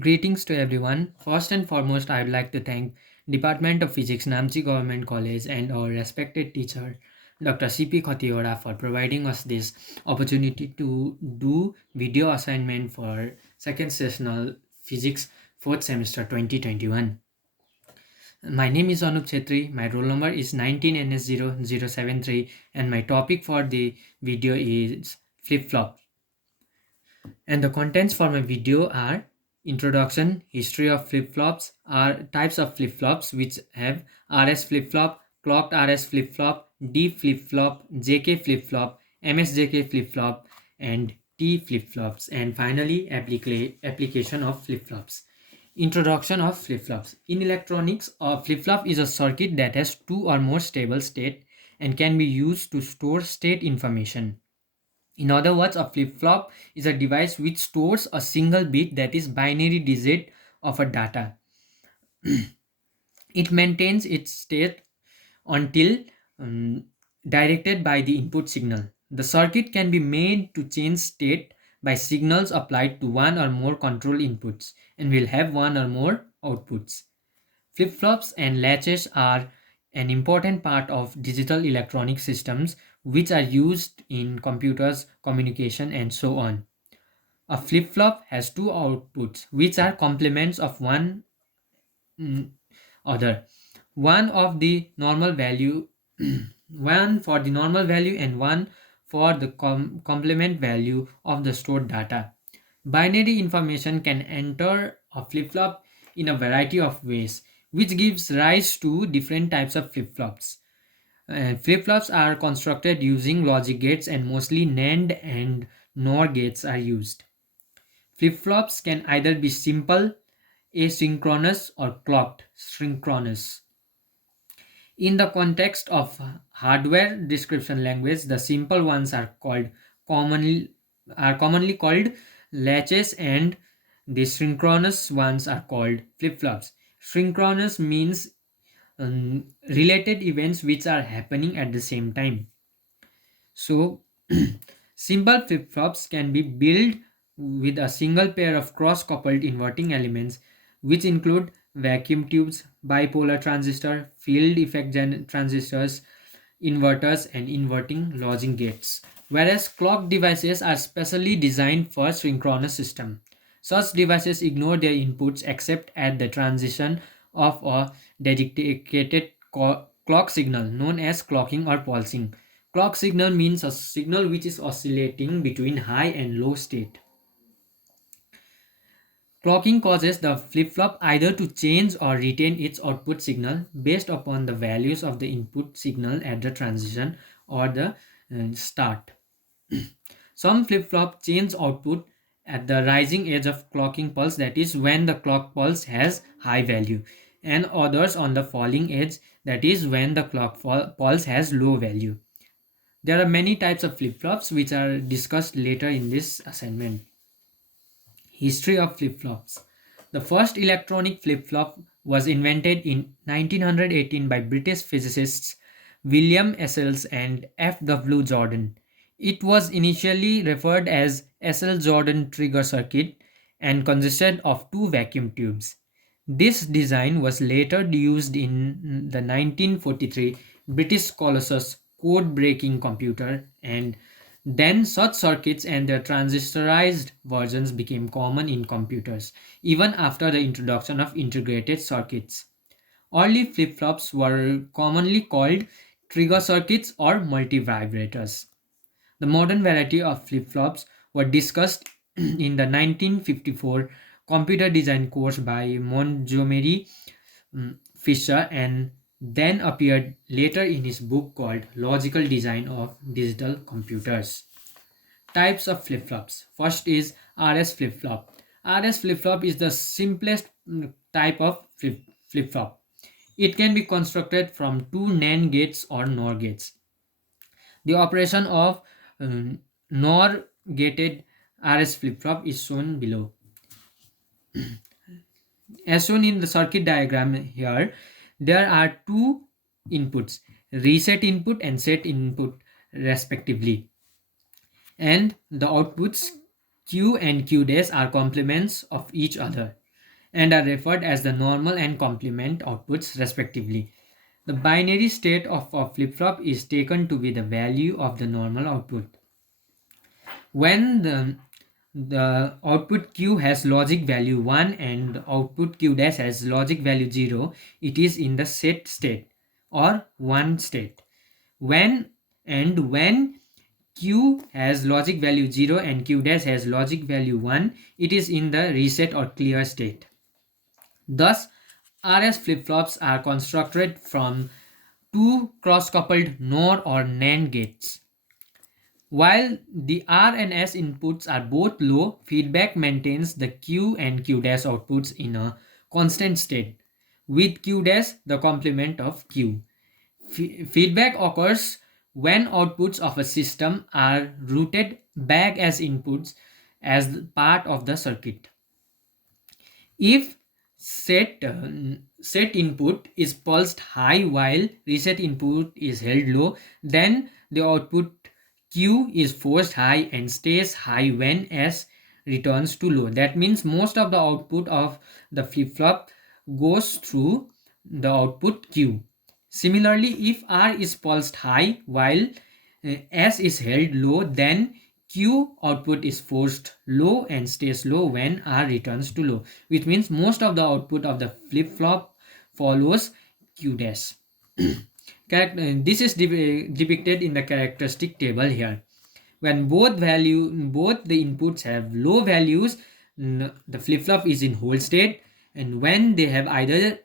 Greetings to everyone. First and foremost, I would like to thank Department of Physics, Namchi Government College, and our respected teacher, Dr. C.P. Khatiora, for providing us this opportunity to do video assignment for second sessional physics fourth semester 2021. My name is Anup Chetri. My roll number is 19NS00073, and my topic for the video is flip-flop. And the contents for my video are introduction, history of flip-flops, are types of flip-flops which have RS flip-flop, clocked RS flip-flop, D flip-flop, JK flip-flop, MSJK flip-flop, and T flip-flops, and finally application of flip-flops. Introduction of flip-flops. In electronics, a flip-flop is a circuit that has two or more stable state and can be used to store state information. In other words, a flip-flop is a device which stores a single bit, that is binary digit of a data. It maintains its state until directed by the input signal. The circuit can be made to change state by signals applied to one or more control inputs and will have one or more outputs. Flip-flops and latches are an important part of digital electronic systems which are used in computers, communication, and so on. A flip-flop has two outputs which are complements of one other. One of the normal value, one for the normal value and one for the complement value of the stored data. Binary information can enter a flip-flop in a variety of ways, which gives rise to different types of flip-flops. Flip-flops are constructed using logic gates, and mostly NAND and NOR gates are used. Flip-flops can either be simple, asynchronous, or clocked, synchronous. In the context of hardware description language, the simple ones commonly commonly called latches, and the synchronous ones are called flip-flops. Synchronous means related events which are happening at the same time. So, simple flip-flops can be built with a single pair of cross-coupled inverting elements, which include vacuum tubes, bipolar transistor, field effect transistors, inverters, and inverting logic gates. Whereas clock devices are specially designed for synchronous system. Such devices ignore their inputs except at the transition of a dedicated clock signal known as clocking or pulsing. Clock signal means a signal which is oscillating between high and low state. Clocking causes the flip-flop either to change or retain its output signal based upon the values of the input signal at the transition or the start. Some flip-flop change output at the rising edge of clocking pulse, that is when the clock pulse has high value, and others on the falling edge, that is when the clock pulse has low value. There are many types of flip-flops which are discussed later in this assignment. History of flip-flops. The first electronic flip-flop was invented in 1918 by British physicists William Essells and F. W. Jordan. It was initially referred as Essels-Jordan trigger circuit and consisted of two vacuum tubes. This design was later used in the 1943 British Colossus code-breaking computer, and then such circuits and their transistorized versions became common in computers, even after the introduction of integrated circuits. Early flip-flops were commonly called trigger circuits or multivibrators. The modern variety of flip-flops were discussed in the 1954 computer design course by Montgomery Fisher, and then appeared later in his book called Logical Design of Digital Computers. Types of flip-flops. First is RS flip-flop. RS flip-flop is the simplest type of flip-flop. It can be constructed from two NAND gates or NOR gates. The operation of NOR gated RS flip-flop is shown below. As shown in the circuit diagram here, there are two inputs, reset input and set input respectively. And the outputs Q and Q dash are complements of each other. and are referred as the normal and complement outputs respectively. The binary state of a flip-flop is taken to be the value of the normal output. When the output Q has logic value 1 and the output Q dash has logic value 0, it is in the set state or 1 state. When Q has logic value 0 and Q dash has logic value 1, it is in the reset or clear state. Thus, RS flip-flops are constructed from two cross-coupled NOR or NAND gates. While the R and S inputs are both low, feedback maintains the Q and Q dash outputs in a constant state, with Q dash the complement of Q. Feedback occurs when outputs of a system are routed back as inputs as part of the circuit. If set input is pulsed high while reset input is held low, then the output Q is forced high and stays high when S returns to low. That means most of the output of the flip-flop goes through the output Q. Similarly, if R is pulsed high while S is held low, then Q output is forced low and stays low when R returns to low, which means most of the output of the flip-flop follows Q dash. This is depicted in the characteristic table here. When both the inputs have low values, the flip-flop is in hold state, and when they have either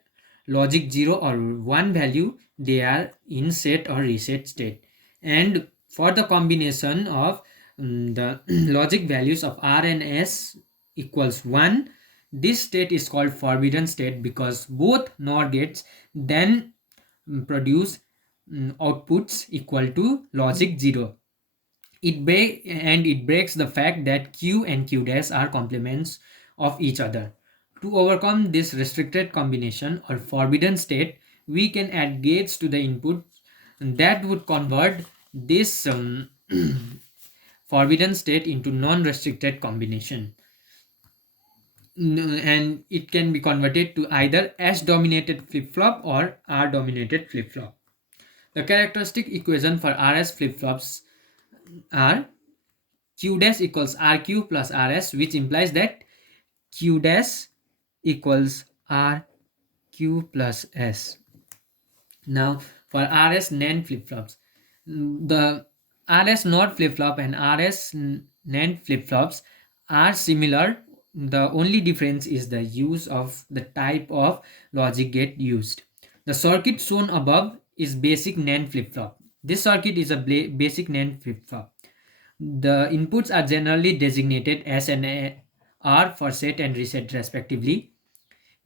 logic 0 or 1 value, they are in set or reset state. And for the combination of the logic values of R and S equals 1, this state is called forbidden state because both NOR gates then produce outputs equal to logic 0. It breaks the fact that Q and Q dash are complements of each other. To overcome this restricted combination or forbidden state, we can add gates to the input that would convert this forbidden state into non-restricted combination. And it can be converted to either S dominated flip-flop or R dominated flip-flop. The characteristic equation for RS flip-flops are Q dash equals RQ plus RS, which implies that Q dash equals RQ plus S. Now for RS NAND flip-flops, the RS NOT flip-flop and RS NAND flip-flops are similar. The only difference is the use of the type of logic gate used. The circuit shown above is basic NAND flip-flop. This circuit is a basic NAND flip-flop. The inputs are generally designated S and R for set and reset respectively.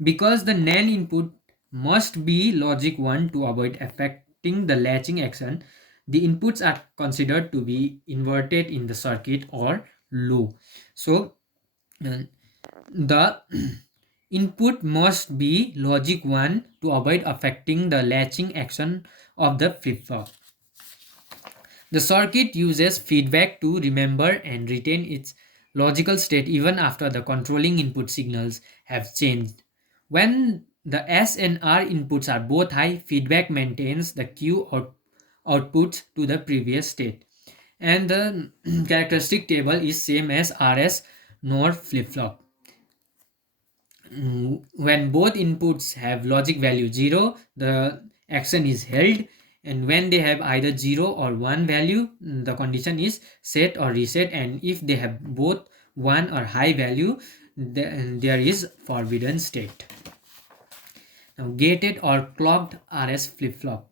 Because the NAND input must be logic 1 to avoid affecting the latching action, the inputs are considered to be inverted in the circuit or low. So the input must be logic 1 to avoid affecting the latching action of the flip-flop. The circuit uses feedback to remember and retain its logical state even after the controlling input signals have changed. When the S and R inputs are both high, feedback maintains the Q outputs to the previous state. And the characteristic table is same as RS NOR flip-flop. When both inputs have logic value 0, the action is held, and when they have either 0 or 1 value, the condition is set or reset, and if they have both 1 or high value, there is forbidden state. Now, gated or clocked RS flip-flop.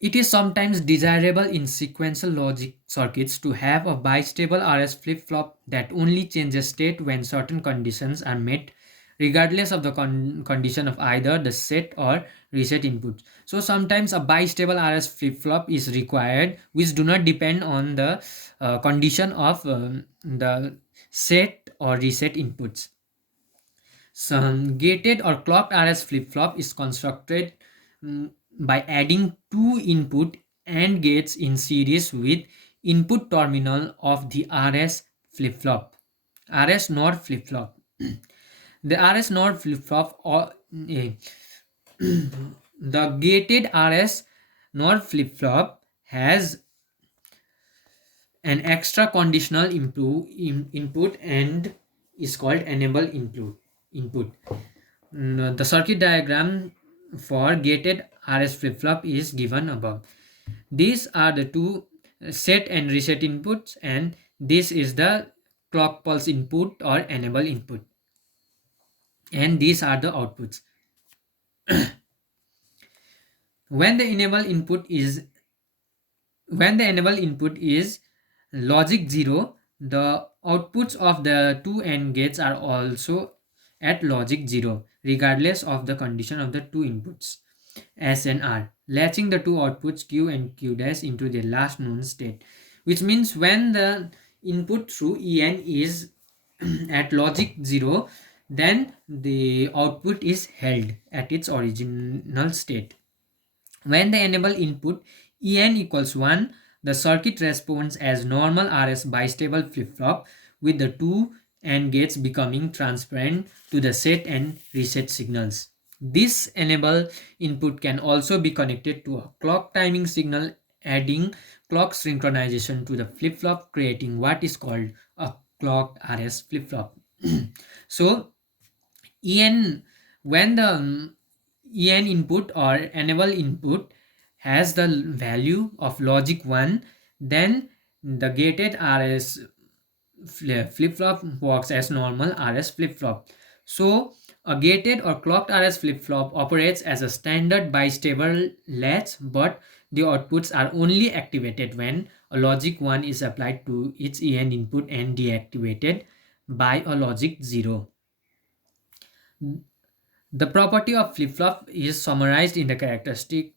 It is sometimes desirable in sequential logic circuits to have a bistable RS flip-flop that only changes state when certain conditions are met, regardless of the condition of either the set or reset inputs. So sometimes a bistable RS flip-flop is required, which do not depend on the condition of the set or reset inputs. Some gated or clocked RS flip-flop is constructed by adding two input AND gates in series with input terminal of the RS flip-flop, RS NOR flip-flop. The RS NOR flip-flop or the gated RS NOR flip-flop has an extra conditional input and is called enable input. The circuit diagram for gated RS flip-flop is given above. These are the two set and reset inputs, and this is the clock pulse input or enable input, and these are the outputs. when the enable input is when the enable input is logic 0, the outputs of the two AND gates are also at logic 0 regardless of the condition of the two inputs S and R, latching the two outputs Q and Q dash into their last known state, which means when the input through En is at logic 0, then the output is held at its original state. When the enable input En equals 1, the circuit responds as normal RS bistable flip-flop, with the two AND gates becoming transparent to the set and reset signals. This enable input can also be connected to a clock timing signal, adding clock synchronization to the flip-flop, creating what is called a clocked RS flip-flop. So, En when the En input or enable input has the value of logic 1, then the gated RS flip-flop works as normal RS flip-flop. So a gated or clocked RS flip-flop operates as a standard bistable latch, but the outputs are only activated when a logic 1 is applied to its En input and deactivated by a logic 0. The property of flip-flop is summarized in the characteristic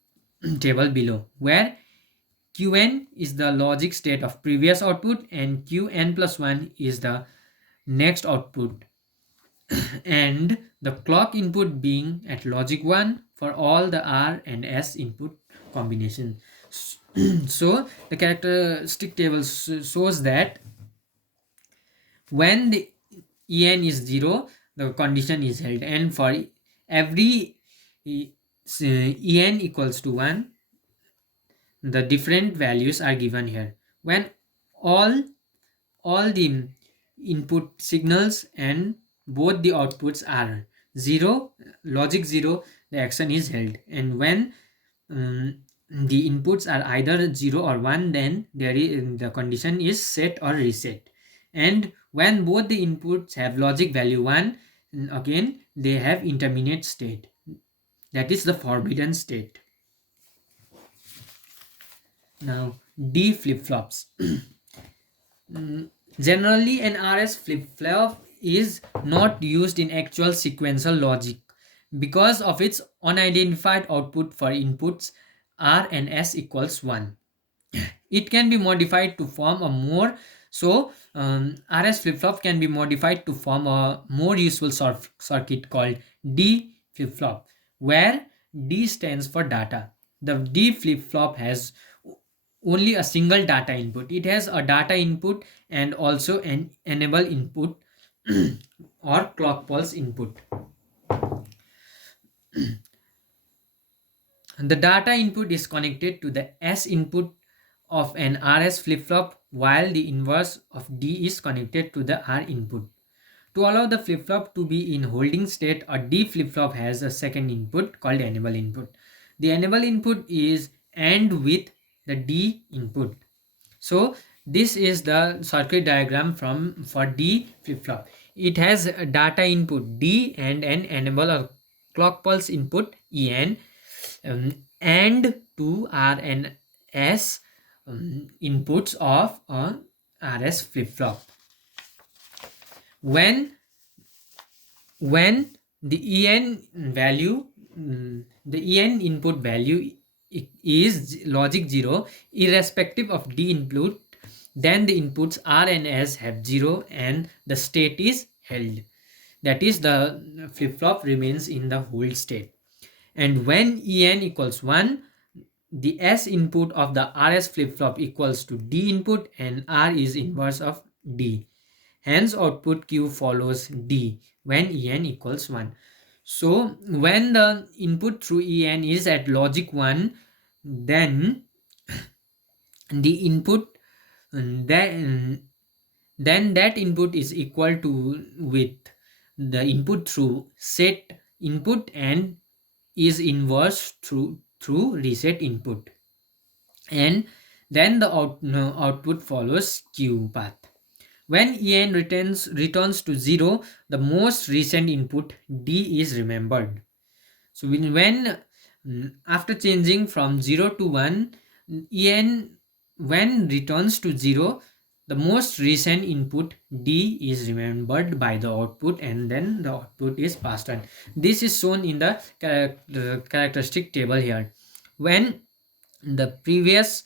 table below, where Qn is the logic state of previous output and Qn plus 1 is the next output, and the clock input being at logic 1 for all the R and S input combination. So the characteristic table shows that when the En is 0, the condition is held, and for every En equals to 1, the different values are given here. When all the input signals and both the outputs are 0, logic 0, the action is held, and when the inputs are either 0 or 1, then the condition is set or reset. And when both the inputs have logic value 1, again they have intermediate state, that is the forbidden state. Now D flip-flops. Generally, an RS flip-flop is not used in actual sequential logic because of its unidentified output for inputs R and S equals 1. It can be modified to form a more RS flip-flop can be modified to form a more useful circuit called D flip-flop, where D stands for data. The D flip-flop has only a single data input. It has a data input and also an enable input or clock pulse input. The data input is connected to the S input of an RS flip-flop, while the inverse of D is connected to the R input. To allow the flip-flop to be in holding state, a D flip-flop has a second input called enable input. The enable input is AND with the D input. So this is the circuit diagram for D flip-flop. It has a data input D and an enable or clock pulse input En, and two R and S inputs of a RS flip-flop. When the En value, the En input value is logic 0 irrespective of D input, then the inputs R and S have 0 and the state is held. That is, the flip-flop remains in the hold state. And when En equals 1, the S input of the RS flip-flop equals to D input and R is inverse of D. Hence output Q follows D when En equals 1. So when the input through En is at logic 1, then the input then that input is equal to with the input through set input and is inverse through reset input, and then the output follows Q path. When En returns to 0, the most recent input D is remembered. So after changing from 0 to 1, En when returns to 0, the most recent input D is remembered by the output, and then the output is passed on. This is shown in the characteristic table here. When the previous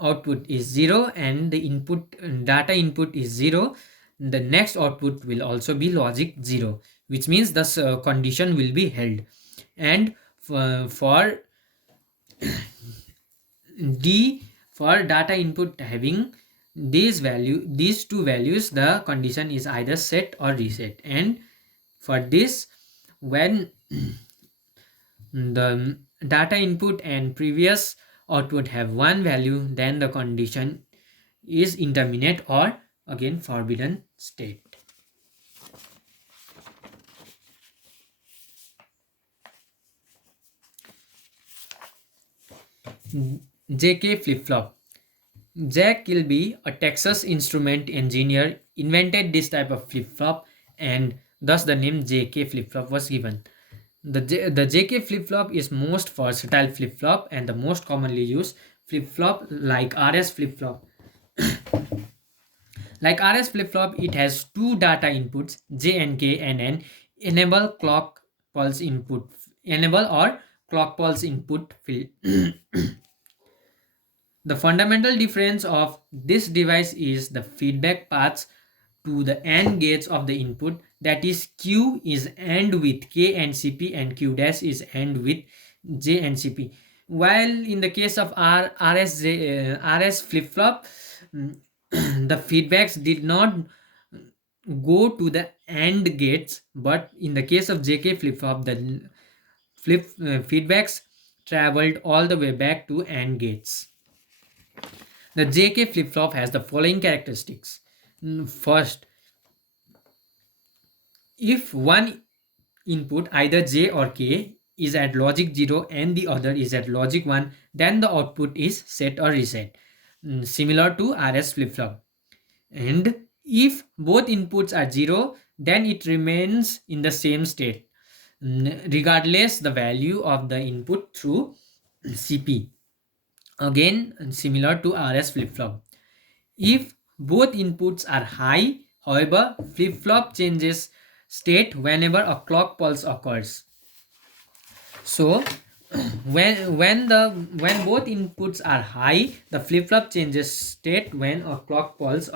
output is 0 and the input data input is 0, the next output will also be logic 0, which means this condition will be held. And for D, for data input having these two values, the condition is either set or reset. And for this, when the data input and previous output have one value, then the condition is intermediate or again forbidden state. JK flip-flop. Jack Kilby, a Texas instrument engineer, invented this type of flip-flop, and thus the name JK flip-flop was given. The JK flip-flop is most versatile flip-flop and the most commonly used flip-flop. Like RS flip-flop, it has two data inputs J and K and an enable clock pulse input enable or clock pulse input field. The fundamental difference of this device is the feedback paths to the AND gates of the input, that is Q is AND with K and CP and Q dash is AND with J and CP. While in the case of RS flip-flop, the feedbacks did not go to the AND gates, but in the case of JK flip-flop, the feedbacks traveled all the way back to AND gates. The JK flip-flop has the following characteristics. First, if one input, either J or K, is at logic 0 and the other is at logic 1, then the output is set or reset, similar to RS flip-flop. And if both inputs are 0, then it remains in the same state, regardless the value of the input through CP. Again, similar to RS flip-flop. If both inputs are high, however, flip-flop changes state whenever a clock pulse occurs. So when both inputs are high, the flip-flop changes state when a clock pulse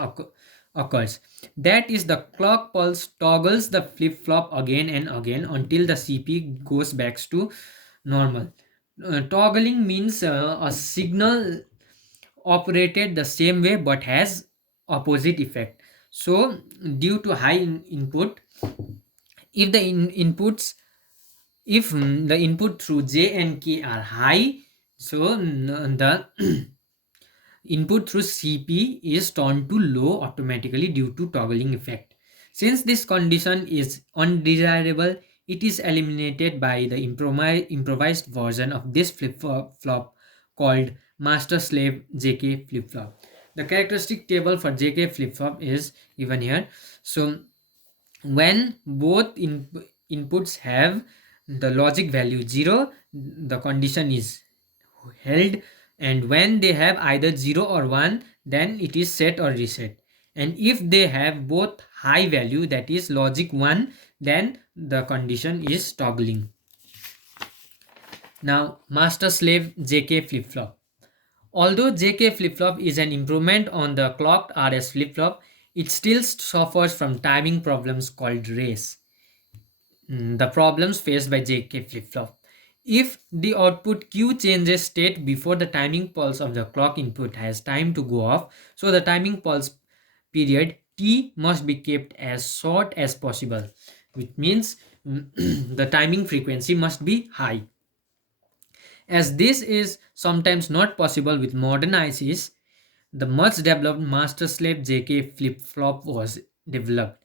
occurs. That is, the clock pulse toggles the flip-flop again and again until the CP goes back to normal. Toggling means a signal operated the same way but has opposite effect. So due to high input, if the inputs if the input through J and K are high, so the input through CP is turned to low automatically due to toggling effect. Since this condition is undesirable, it is eliminated by the improvised version of this flip-flop called master-slave JK flip-flop. The characteristic table for JK flip-flop is given here. So when both inputs have the logic value 0, the condition is held, and when they have either 0 or 1, then it is set or reset. And if they have both high value, that is logic 1, then the condition is toggling. Now master slave JK flip-flop. Although JK flip-flop is an improvement on the clocked RS flip-flop, it still suffers from timing problems called race. The problems faced by JK flip-flop. If the output Q changes state before the timing pulse of the clock input has time to go off, so the timing pulse period T must be kept as short as possible, which means the timing frequency must be high. As this is sometimes not possible with modern ICs, the much developed master slave JK flip flop was developed.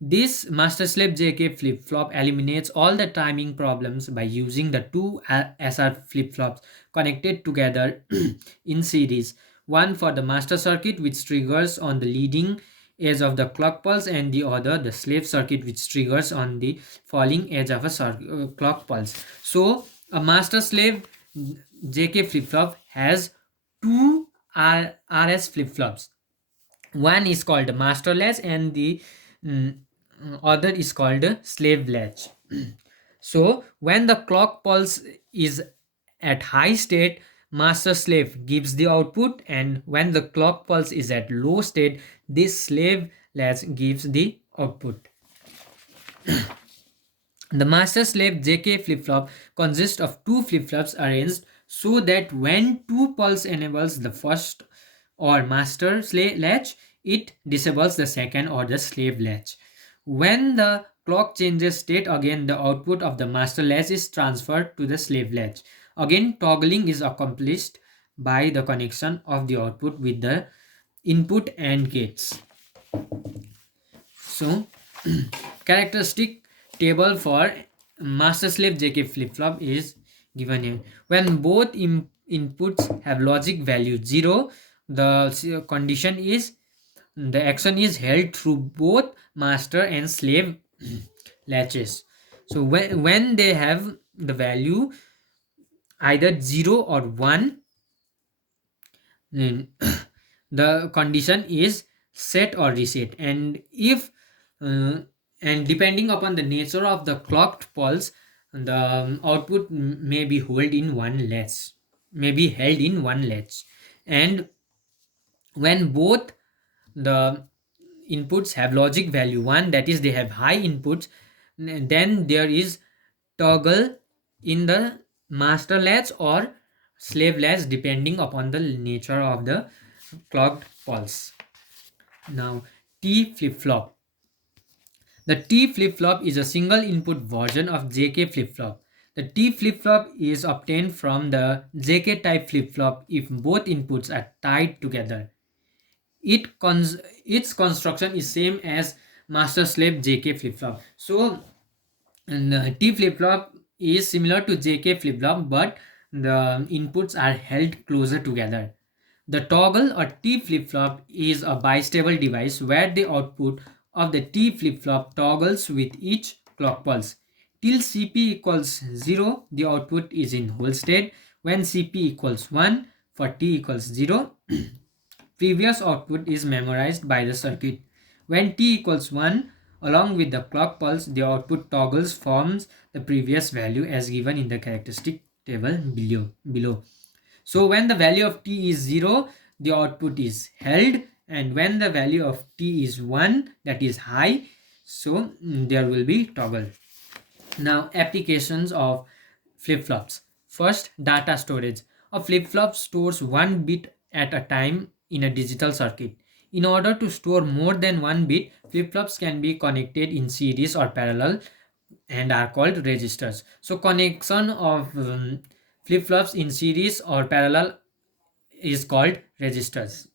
This master slave JK flip flop eliminates all the timing problems by using the two SR flip flops connected together in series. One for the master circuit, which triggers on the leading edge of the clock pulse, and the other the slave circuit, which triggers on the falling edge of a clock pulse. So a master slave JK flip flop has two RS flip flops. One is called master latch and the mm, other is called slave latch. So when the clock pulse is at high state, master slave gives the output, and when the clock pulse is at low state, this slave latch gives the output. The master slave JK flip flop consists of two flip flops arranged so that when two pulse enables the first or master slave latch, it disables the second or the slave latch. When the clock changes state again, the output of the master latch is transferred to the slave latch. Again, toggling is accomplished by the connection of the output with the input and gates. So, characteristic table for master slave JK flip flop is given here. When both inputs have logic value 0, the condition is the action is held through both master and slave latches. So when they have the value either 0 or 1, then the condition is set or reset. And if uh, and depending upon the nature of the clocked pulse, the output may be held in one latch, may be held in one latch. And when both the inputs have logic value 1, that is they have high inputs, then there is toggle in the master latch or slave latch depending upon the nature of the clocked pulse. Now T flip-flop. The T flip-flop is a single input version of JK flip-flop. The T flip-flop is obtained from the JK type flip-flop if both inputs are tied together. Its construction is same as master slave JK flip-flop. So T flip-flop is similar to JK flip-flop, but the inputs are held closer together. The toggle or T flip-flop is a bistable device where the output of the T flip-flop toggles with each clock pulse. Till Cp equals 0, the output is in hold state. When Cp equals 1, for T equals 0, previous output is memorized by the circuit. When T equals 1, along with the clock pulse, the output toggles forms the previous value as given in the characteristic table below. So when the value of T is 0, the output is held, and when the value of T is 1, that is high, so there will be toggle. Now applications of flip-flops. First, data storage. A flip-flop stores one bit at a time in a digital circuit. In order to store more than one bit, flip-flops can be connected in series or parallel and are called registers. So connection of flip-flops in series or parallel is called registers.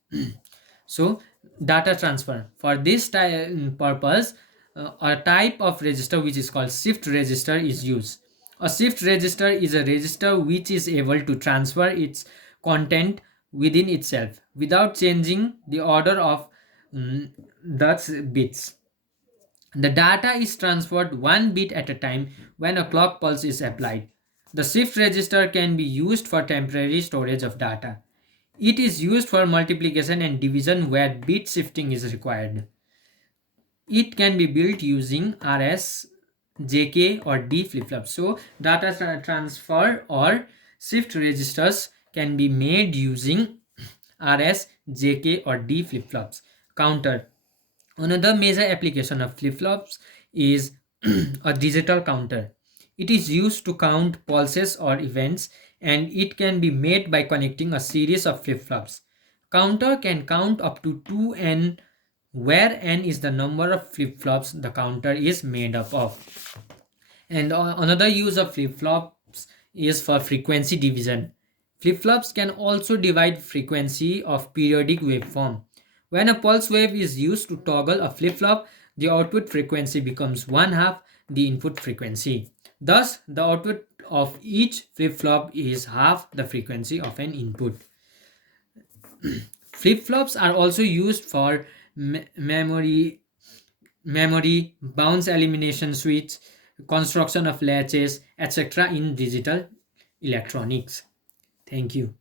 So data transfer. For this purpose, a type of register which is called shift register is used. A shift register is a register which is able to transfer its content within itself without changing the order of the bits. The data is transferred one bit at a time when a clock pulse is applied. The shift register can be used for temporary storage of data. It is used for multiplication and division where bit shifting is required. It can be built using RS, JK or D flip-flop. So data transfer or shift registers can be made using RS, JK or D flip-flops. Counter. Another major application of flip-flops is a digital counter. It is used to count pulses or events, and it can be made by connecting a series of flip-flops. Counter can count up to 2n where n is the number of flip-flops the counter is made up of. And another use of flip-flops is for frequency division. Flip-flops can also divide frequency of periodic waveform. When a pulse wave is used to toggle a flip-flop, the output frequency becomes one half the input frequency. Thus, the output of each flip-flop is half the frequency of an input. Flip-flops are also used for memory, bounce elimination switch, construction of latches, etc. in digital electronics. Thank you.